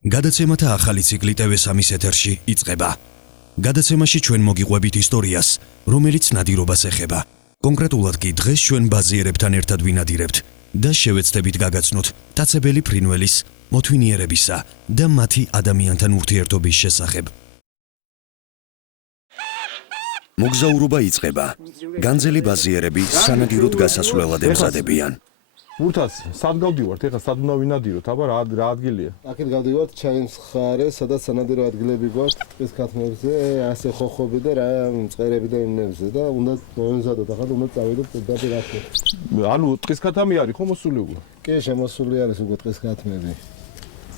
გადაცემათა ახალი ციკლი TV3-ის ეთერში იწყება. გადაცემაში ჩვენ მოგიყვებით ისტორიას, რომელიც ნადირობას ეხება. კონკრეტულად კი დღეს ჩვენ ბაზიერებთან ერთად ვინადირებთ და შევეცდებით გაგაცნოთ დაწებელი ფრინველის, მოთვინიერებისა და მათი ადამიანთან ურთიერთობის შესახებ. მოგზაურობა იწყება. განძელი ბაზიერები სანადიროდ გასასვლელად ემზადებიან. ურთას სად გავდივართ? ეხლა სად უნდა ვინადიროთ? აბა რა ადგილია? აქეთ გავდივართ ჩაის მხარე, სადაც სანადირო ადგილები გვაქვს ტყის ქათმებზე, ასე ხოხობი და რა მწყერები და იმნებზე და უნდა მომზადოთ. ახლა უნდა წავიდოთ პირდაპირ. ანუ ტყის ქათამი არის ხო მოსული უკვე? კი, შემოსული არის უკვე ტყის ქათმები.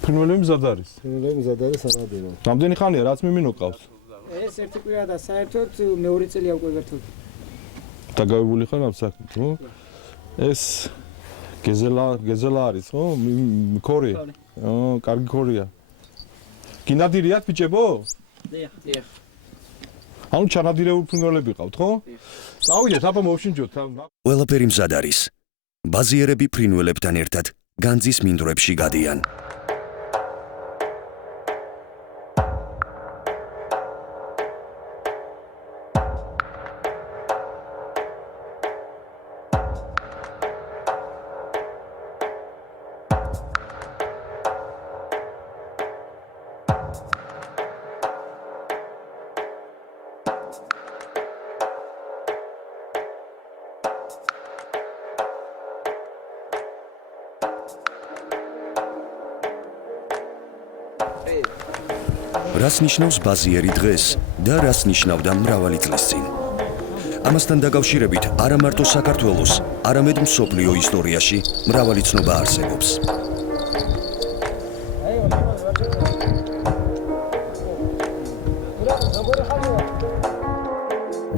ფრინველები მზად არის. ფრინველები მზად არის სანადირო. რამდენი ხანია რაც მიმინო ყავს? ეს ერთი კვირა და საერთოდ მეორე წელია უკვე ვერთობ. დაგავებული ხარ ამ საქმით, ხო? ეს გეზელა არის, ხო? ქორი. კარგი ქორია. გინადირიათ ბიჭებო? დიახ. ანუ ჩანადირებული ფრინველები ყავთ, ხო? წავიდეთ, აბა მოვშინჯოთ. ყველაფერი მზად არის. ბაზიერები ფრინველებთან ერთად განძის მინდვრებში გადიან. რას ნიშნავს ბაზიერი დღეს და რას ნიშნავდა მრავალი წლის წინ? ამასთან დაკავშირებით არა მარტო საქართველოს, არამედ მსოფლიო ისტორიაში მრავალი ცნობა არსებობს.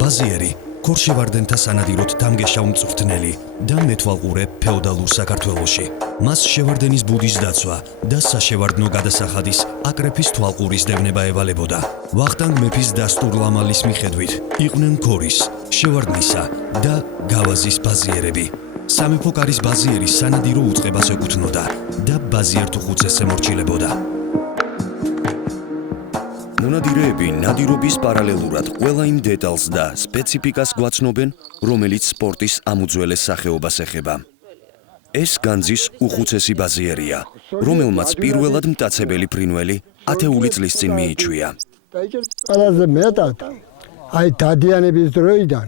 ბაზიერი ქორშევარდენთა სანადიროდ დამგეშავ მწვრთნელი და მეთვალყურე ფეოდალურ საქართველოში. მას შევარდენის ბუდის დაცვა და საშევარდნო გადასახადის აკრეფის თვალყურის დევნება ევალებოდა. ვახტანგ მეფის დასტურლამალის მიხედვით იყვნენ ქორის, შევარდნისა და გავაზის ბაზიერები. სამეფო კარის ბაზიერი სანადირო უწყებას ეკუთვნოდა და ბაზიერთუხუცეს ემორჩილებოდა. მონადირეები ნადირობის პარალელურად ყველა იმ დეტალს და სპეციფიკას გვაცნობენ, რომელიც სპორტის ამუძველეს სახეობას ეხება. ეს განძის უხუცესი ბაზიერია, რომელმაც პირველად მტაცებელი ფრინველი ათეული წლის წინ მიიჩვია. ყველაზე მეტად აი დადიანების დროიდან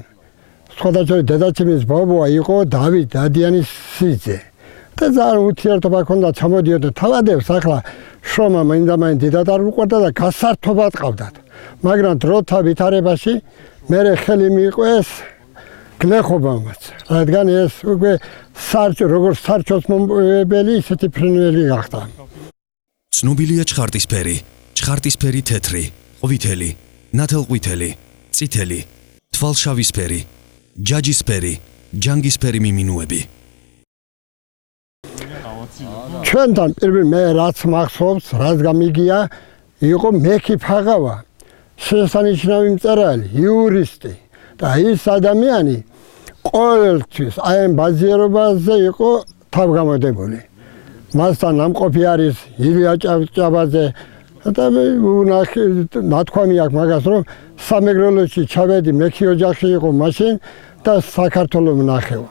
სხვადასხვა დედაცემის ბაბუა იყო დავით დადიანის სიძე. და ძალიან ურთიერთობა ჰქონდა, ჩამოდიოდა თავადებს, ახლა შრომა მაინდა-მაინც დიდად არ უყვარდა და გასართობად ყავდათ. მაგრამ დროთა ვითარებაში მერე ხელი მიყვეს გლეხობამაც, რადგან ეს უკვე როგორც სარჩოს მომპოვებელი ისეთი ფრინველი გახდა. ცნობილია ჩხარტისფერი, ჩხარტისფერი თეთრი, ყვითელი, ნათელყვითელი, წითელი, თვალშავისფერი, ჯაჯისფერი, ჯანგისფერი მიმინუები. ჩვენთან პირველ მე რაც მახსოვს, რაც გამიგია, იყო მექი ფაღავა, შესანიშნავი მწერალი, იურისტი და ის ადამიანი ყოველთვის აი ამ ბაზიერობაზე იყო თავგამოდებული. მასთან ამყოფი არის ილია ჭავჭავაძე და ნათქვამი აქვს მაგას, რომ სამეგრელოში ჩავედი, მექი ოჯახში იყო მაშინ და საქართველოს ვნახეო.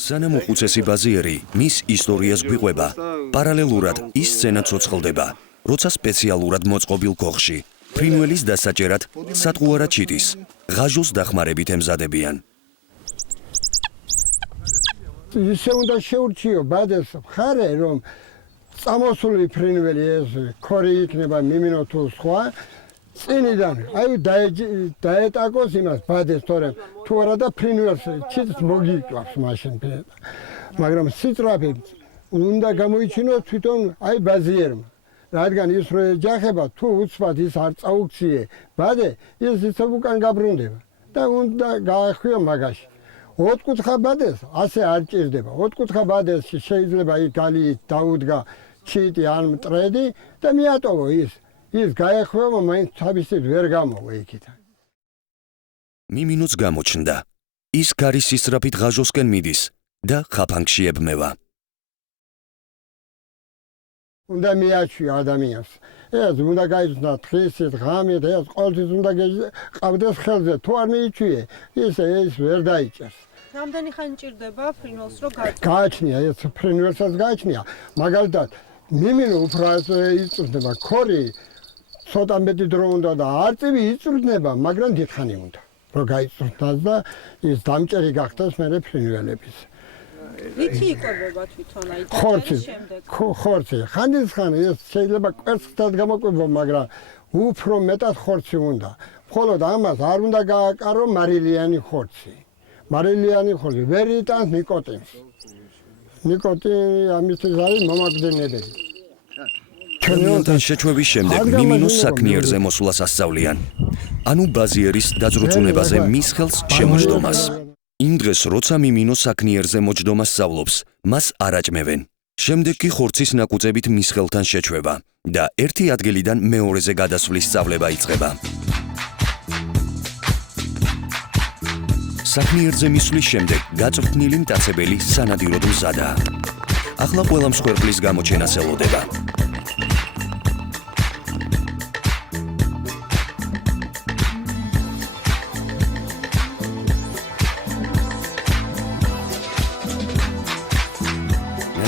სანამ უხუცესი ბაზიერი მის ისტორიას გვიყვება, პარალელურად ის სცენა ცოცხლდება, როცა სპეციალურად მოწყობილ ქოხში ფრინველის დასაჭერად სატყუარა ჩიტის, ღაჟოს დახმარებით ემზადებიან. ისე უნდა შეურჩიო ბადეს მხარე, რომ წამოსული ფრინველი ეს ქორი იქნება მიმინო თუ სხვა, წინიდან აი დაეტაკოს იმას ბადეს, თორემ თუ არა და ფრინველს ჩიტს მოგიყვავს მაშინ. მაგრამ სიძრაფი უნდა გამოიჩინოს თვითონ აი ბაზიერმა. რადგან ის რო ეჯახება, თუ უცბად ის არ წაუქციე ბადე, ის ისევ უკან გაბრუნდება და უნდა გაახვიო მაგაში. ოთხკუთხა ბადეს ასე არ ჭირდება. ოთხკუთხა ბადესში შეიძლება იქ გალიით დაუდგა ჩიტი ან მტრედი და მიატოვო ის. ის გაეხვევა, მაინც თავისით ვერ გამოვა იქიდან. მიმინოც გამოჩნდა. ის გარის სისწრაფით ღაჟოსკენ მიდის და ხაფანგში ებმევა. უნდა მიაჩვია ადამიანს. ეს უნდა გაიცნო დღისით, ღამით, ეს ყოველთვის უნდა ყავდეს ხელზე. თუ არ მიიჩვიე, ის ვერ დაიჭერს. რამდენი ხანი ჭირდება ფრინველს რომ გააჩნია, ეს ფრინველსაც გააჩნია. მაგალითად, მიმინო უფრო იწვრთნება, ქორი ცოტა მეტი დრო უნდა და არწივი იწვრთნება, მაგრამ დიდხანი უნდა. რომ გაიწვრთნას და ის დამჭერი გახდეს მერე ფრინველების. რითი იკვებება თვითონ აი ხორცი, დაჭერის შემდეგ? ხორცი. ხანდისხანი ეს შეიძლება კვერცხთან გამოყვება, მაგრამ უფრო მეტად ხორცი უნდა. მხოლოდ ამას არ უნდა გააკარო მარილიანი ხორცი. მარილიანი ხორცი ვერ იტანს ნიკოტინს. ნიკოტინი ამისთვის არის მომაკვდინებელი. ჩვენთან შეჩვევის შემდეგ მიმინოს საქმიერზე მოსვლას ასწავლიან. ანუ ბაზიერის დაძრუწუნებაზე მის ხელს შემოჯდომას. იმ დღეს, როცა მიმინო საქმიერზე მოჯდომას სწავლობს, მას არ აჭმევენ. შემდეგ კი ხორცის ნაკუწებით მის ხელთან შეჩვევა და ერთი ადგილიდან მეორეზე გადასვლის სწავლება იწყება. საქმიერზე მისვლის შემდეგ გაწვრთნილი მტაცებელი სანადიროდ მზადაა. ახლა ყველა მსხვერპლის გამოჩენას ელოდება.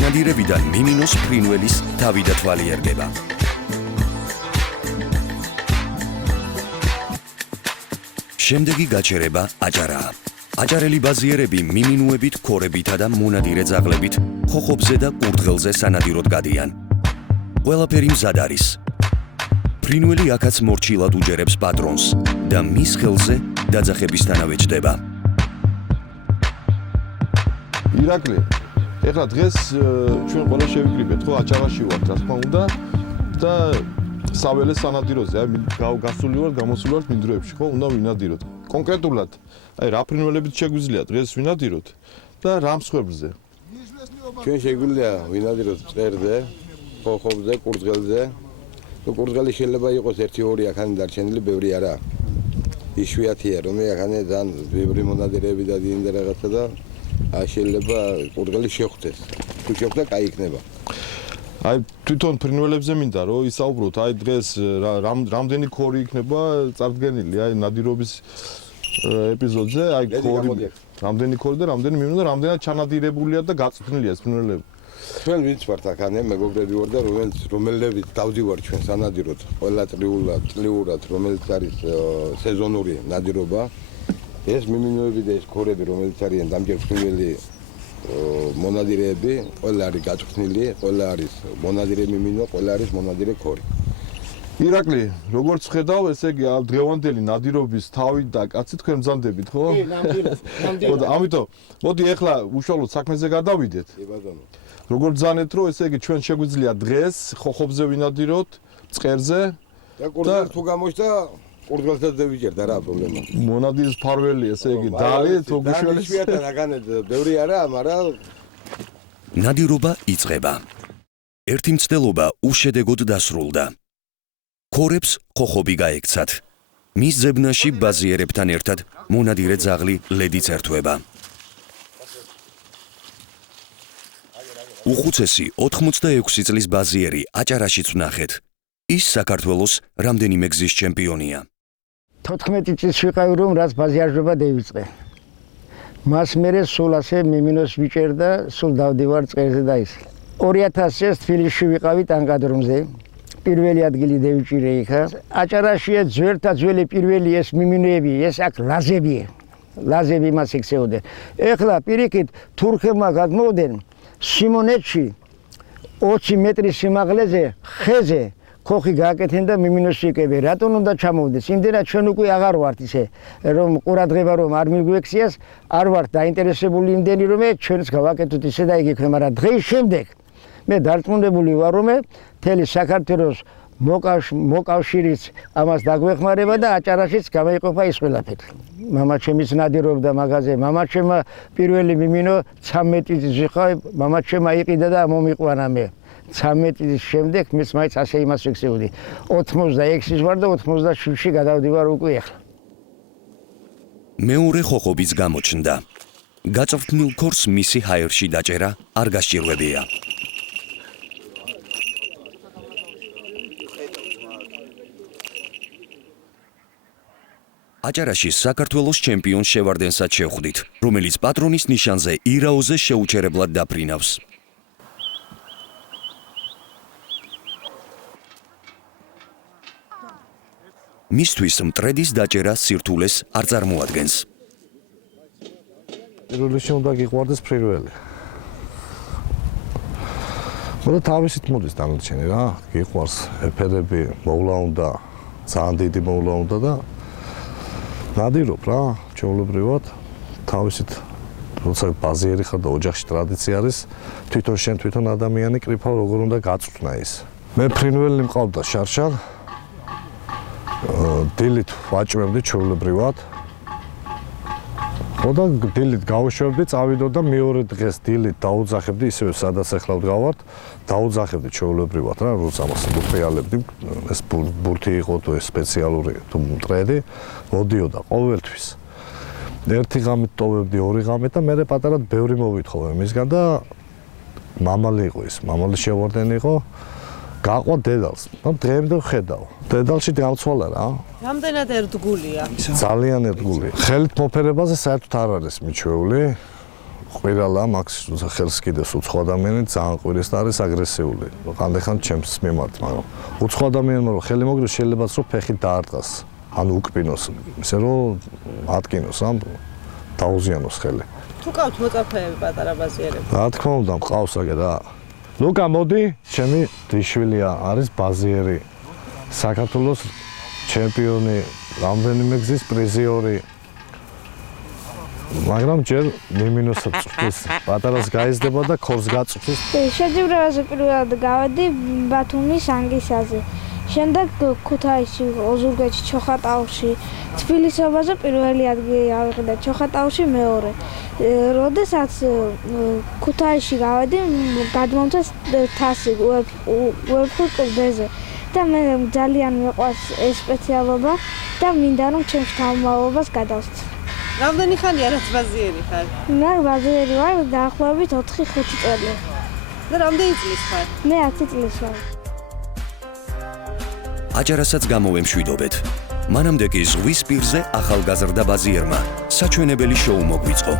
ნადირებიდან მიმინოს ფრინველის თავი და თვალი ერგება. შემდეგი გაჩერება აჭარაა. აჭარელი ბაზიერები მიმინუებით, ქორებითა და მონადირე ძაღლებით ხოხობზე და კურდღელზე სანადიროდ გადიან. ყველაფერი მზად არის. ფრინველი აქაც მორჩილად უჯერებს პატრონს და მის ხელზე დაძახებისთანავე ჯდება. ირაკლი, ეხლა დღეს ჩვენ ყველა შევიკრიბეთ, ხო, აჭარაში ვართ, რა თქმა უნდა და საველე სანადიროზე, აი გასული ვარ, გამოსული ვარ მინდვრებში, ხო, უნდა ვინადიროთ. კონკრეტულად, აი რა ფრინველებით შეგვიძლია დღეს ვინადიროთ და რა მსხვერპლზე. ჩვენ შეგვიძლია ვინადიროთ მწერზე, ხოხობზე, კურდღელზე. თუ კურდღელი შეიძლება იყოს 1-2 აქანი დარჩენილი, ბევრი არა. იშვიათია, რომ აქანი ძალიან ბევრი მონადირეები დადიან და რაღაცა და შეიძლება კურდღელი შეხვდეს. თუ შეხვდა, კაი იქნება. აი თვითონ ფრინველებზე მინდა რომ ისაუბროთ, აი დღეს რამდენი ქორი იქნება წარდგენილი, აი ნადირობის ეპიზოდზე, აი ქორი, რამდენი ქორი და რამდენი მიმინო და რამდენად ჩანადირებულია და გაწვრთნილია ეს ფრინველები. ჩვენ ვინც ვართ აქ, მეგობრები ვარ და რომელებით დავდივარ ჩვენ სანადიროდ, ყველა წლიურად, რომელიც არის სეზონური ნადირობა. ეს მიმინოები და ეს ქორები, რომელიც არიან დამჯერფრინველი მონადირეები, ყველა არის გაწვრთნილი, ყველა არის მონადირე მიმინო, ყველა არის მონადირე ქორი. ირაკლი, როგორც ხედავ, ესე იგი დღევანდელი ნადირობის თავი და კაცი თქვენ მზადდებით, ხო? კი, ნამდვილად. ამიტომ, მოდი ახლა უშუალოდ საქმეზე გადავიდეთ. კი ბატონო. როგორც ზანეთ, რომ ესე იგი ჩვენ შეგვიძლია დღეს ხოხობზე ვინადიროთ, წყერზე და კურდღელს თუ გამოჩნდა, კურდღელსაც დავიჭერდა რა პრობლემა. მონადირის ფარველი, ესე იგი დალი თუ გიშველეს. იშვიათად აქანეთ ბევრი არა, მაგრამ ნადირობა იწყება. ერთი მცდელობა უშედეგოდ დასრულდა. ქორებს ხოხობი გაექცათ. მის ძებნაში ბაზიერებთან ერთად მონადირე ძაღლი ლედიც ერთვება. უხუცესი 86 წლის ბაზიერი აჭარაშიც ვნახეთ. ის საქართველოს რამდენიმე გზის ჩემპიონია. 14 წლის ვიყავი რომ რაც ბაზიარჟობა დავიწყე. მას მერე სულ ასე მიმინოს ვიჭერ და სულ დავდივარ წყერზე და ის. 2000 წელს თბილისში ვიყავი ტანკადრომზე. პირველი ადგილი დავიჭირე იქა. აჭარაშია ძველი პირველი ეს მიმინოები, ეს აქ ლაზებია. ლაზები მას ექცეოდნენ. ეხლა პირიქით თურქებმა გადმოვდნენ სიმონეთში 20 მეტრის სიმაღლეზე ხეზე ხოხი გააკეთენ და მიმინოს იკებენ. რატომ უნდა ჩამოვდეს? იმდენად ჩვენ უკვე აღარ ვართ ისე რომ ყურადღება რომ არ მიგვექციას, არ ვართ დაინტერესებული იმდენი რომ ჩვენს გავაკეთოთ ისე და იგივე, მაგრამ დღის შემდეგ მე დარწმუნებული ვარ რომ მთელი საქართველოს მოკავშირიც ამას დაგვეხმარება და აჭარაშიც გამოიყოფა ის ყველაფერი. მამაჩემიც ნადირობდა მაგაზე, მამაჩემა პირველი მიმინო 13 წლის ვიყავ, მამაჩემა იყიდა და მომიყვანა მე. 13 წლის შემდეგ მეც მაინც ასე იმას ვექცეოდი. 86-ის ვარ და 87-ში გადავდივარ უკვე ახლა. მეორე ხოხობიც გამოჩნდა. გაწვრთნილ ქორს მისი ჰაერში დაჭერა არ გასჭირვებია. აჭარაში საქართველოს ჩემპიონს შევარდენსაც შევხვდით, რომელიც პატრონის ნიშანზე ირაოზე შეუჩერებლად დაფრინავს. მისთვის მტრედის დაჭერა სირთულეს არ წარმოადგენს. პირველ რიგში უნდა გიყვარდეს ფრინველი. მოდი თავისით მოდის დანარჩენი რა, გიყვარს ეფერები, მოვლა უნდა, ძალიან დიდი მოვლა უნდა და ნადირობ რა, ჩვეულებრივად თავისით როცა ბაზიერი ხარ და ოჯახში ტრადიცია არის, თვითონ შენ თვითონ ადამიანი კრიფალ როგორ უნდა გაწვრთნა ის. მე ფრინველი მყავდა შარშან. დილით ვაჭმევდი ჩვეულებრივად. ხოდა დილით გავუშვებდი, წავიდოდი და მეორე დღეს დილით დაუძახებდი ისევე სადაც ახლა ვდგავართ, დაუძახებდი ჩვეულებრივად რა, როცა მას ვუყრიალებდი, ეს ბურთი იყო თუ ეს სპეციალური თუ მტრედი, მოდიოდა ყოველთვის. ერთი ღამით ტოვებდი, ორი ღამით და მე პატარად ბევრი მოვითხოვე მისგან და მამალი იყო ის, მამალი შევარდენი იყო. გაყვა დედალს, მაგრამ დღემდე ვხედავ. დედალში გამცვალა რა. რამდენად ერთგულია? ძალიან ერთგული. ხელით მოფერებაზე საერთოდ არ არის მიჩვეული. ყვირალა მაქს ხელს კიდევს უცხო ადამიანი ძალიან ყვირის და არის აგრესიული. ხანდახან ჩემს მიმართ, მაგრამ უცხო ადამიანმა რომ ხელი მოგდოს შეიძლება რომ ფეხით დაარტყას. ანუ უკბინოს, ისე რომ ატკინოს ამ დაუზიანოს ხელი. თუ ყავთ მოწაფეები პატარა ბაზიერები? რა თქმა უნდა, მყავს აგე რა. ლუკა მოდი, ჩემი დიშვილია, არის ბაზიერი. საქართველოს ჩემპიონი, რამდენიმე გზის პრიზიორი. მაგრამ ჯერ მიმინოსაც წვდის, პატარას გაიზრდება და ქორს გაწვდის. შეჯიბრებაზე პირველად გავედი ბათუმის ანგისაზე. შემდეგ ქუთაისში, ოზურგეთში, ჩოხატაუში, თბილისობაზე პირველი ადგილი ავიღე, ჩოხატაუში მეორე. როდესაც ქუთაისში გავედი, გადმომწეს თასი უეფხი კლუბზე. და მე ძალიან მიყვარს ეს სპეციალობა და მინდა რომ ჩემს თავმოყრობას გადავსწრე. რამდენი ხანია რაც ბაზიერი ხარ? მე ბაზიერი ვარ დაახლოებით 4-5 წელი. და რამდენი წლის ხარ? მე 10 წლის ვარ. აჭარასაც გამოვემშვიდობეთ. მანამდე კი ზღვის პირზე ახალგაზრდა ბაზიერმა საჩვენებელი შოუ მოგვიწყო.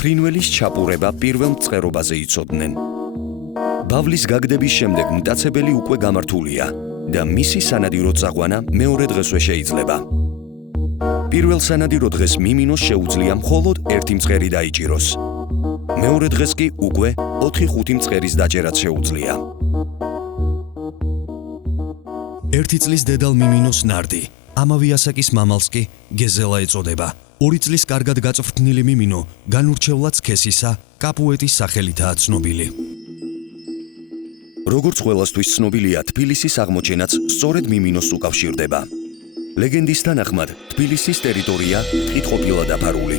ფრინველის ჩაპურება პირველ მწყერობაზე იცოდნენ. ბავლის გაგდების შემდეგ მტაცებელი უკვე გამართულია და მისი სანადირო წაყვანა მეორე დღესვე შეიძლება. პირველ სანადირო დღეს მიმინოს შეუძლია მხოლოდ ერთი მწყერი დაიჭიროს. მეორე დღეს კი უკვე 4-5 მწყერის დაჭერაც შეუძლია. ერთი წლის დედალ მიმინოს ნარდი, ამავე ასაკის მამალს კი გეზელა ეწოდება. 2 წლის კარგად გაწვრთნილი მიმინო განურჩევლად სქესისა კაპუეტის სახელითაა ცნობილი. როგორც ყველასთვის ცნობილია, თბილისის აღმოჩენაც სწორედ მიმინოს უკავშირდება. ლეგენდის თანახმად, თბილისის ტერიტორია ტყით ყოფილა დაფარული.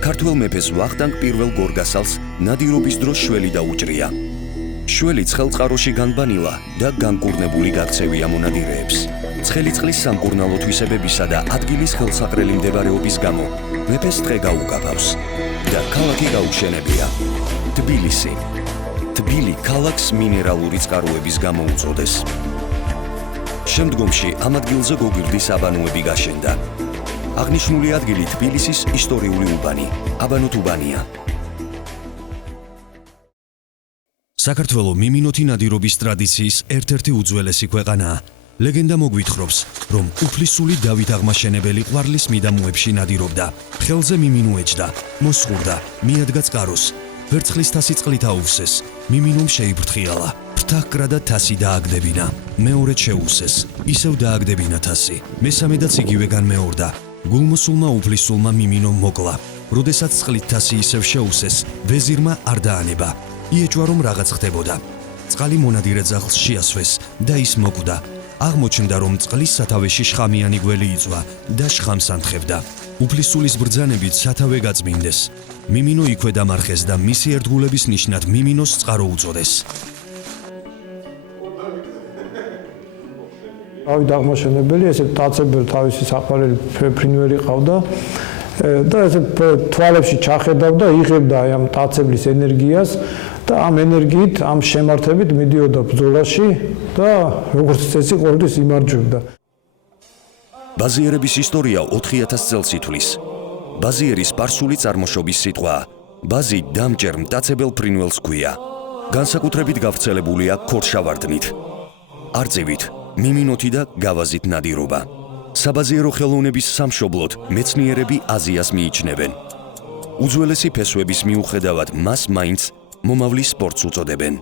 ქართველ მეფეს ვახტანგ პირველ გორგასალს ნადირობის დროს შველი დაუჭრია. შველი ცხელწყაროში განბანილა და განკურნებული გაქცევია მონადირეებს. ცხელი წყლის სამკურნალო თვისებებისა და ადგილის ხელსაყრელი მდებარეობის გამო მეფეს დღე გაუკაფავს და ქალაქი გაუშენებია. თბილისი. თბილი ქალაქს მინერალური წყაროების გამო უწოდეს. შემდგომში ამ ადგილზე გოგირდის აბანოები გაშენდა. აღნიშნული ადგილი თბილისის ისტორიული უბანი, აბანოთ უბანია. საქართველო მიმინოთი ნადირობის ტრადიციის ერთ-ერთი უძველესი ქვეყანაა. ლეგენდა მოგვითხრობს, რომ უფლისული დავით აღმაშენებელი ყვარლის მიდამოებში ნადირობდა. ხელზე მიმინო ეჯდა, მოსხურდა, მიადგა წყაროს. ვერცხლის თასი წყლით აუვსეს, მიმინომ შეიფრთხიალა. ფრთაქრა და თასი დააგდებინა. მეორედ შეუსეს, ისევ დააგდებინა თასი. მესამედაც იგივე განმეორდა. გულმოსულმა უფლისულმა მიმინო მოკლა. როდესაც წყლით თასი ისევ შეუსეს, ვეზირმა არ დაანება. იეჭვა რომ რაღაც ხდებოდა. წყალი მონადირე ძაღლს შეასვეს და ის მოკვდა. აღმოჩნდა რომ წყლის სათავეში შხამიანი გველი იწვა და შხამს ანთხევდა. უფლისულის ბრძანებით სათავე გაწმინდეს. მიმინო იქვე დამარხეს და მისი ერთგულების ნიშნად მიმინოს წყარო უწოდეს. დავით აღმაშენებელი ესე დაწებელ თავისი საყვარელი ფრინველი ყავდა და ესე თვალებში ჩახედავდა, იღებდა აი ამ დაწებლის ენერგიას და ამ ენერგიით, ამ შემართებით მიდიოდა ბრძოლაში და როგორც წესი ყოველთვის იმარჯვებდა. ბაზიერების ისტორია 4000 წელს ითვლის. ბაზიერი სპარსული წარმოშობის სიტყვაა. ბაზი დამჭერ მტაცებელ ფრინველს ქვია. განსაკუთრებით გავრცელებულია ქორშავარდნით, არწივით, მიმინოთი და გავაზით ნადირობა. საბაზიერო ხელოვნების სამშობლოდ მეცნიერები აზიას მიიჩნევენ. უძველესი ფესვების მიუხედავად მას მაინც მომავლის სპორტს უწოდებენ.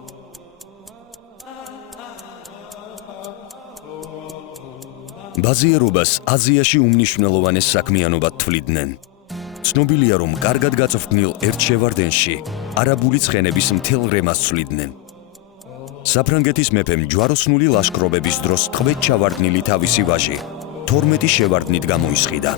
ბაზიერობას აზიაში უმნიშვნელოვანეს საქმიანობად თვლიდნენ. ცნობილია, რომ კარგად გაწვრთნილ ერთ შევარდენში არაბული ცხენების მთელ რემას ცვლიდნენ. საფრანგეთის მეფემ ჯვაროსნული ლაშქრობების დროს ტყვედ ჩავარდნილი თავისი ვაჟი 12 შევარდნით გამოისყიდა.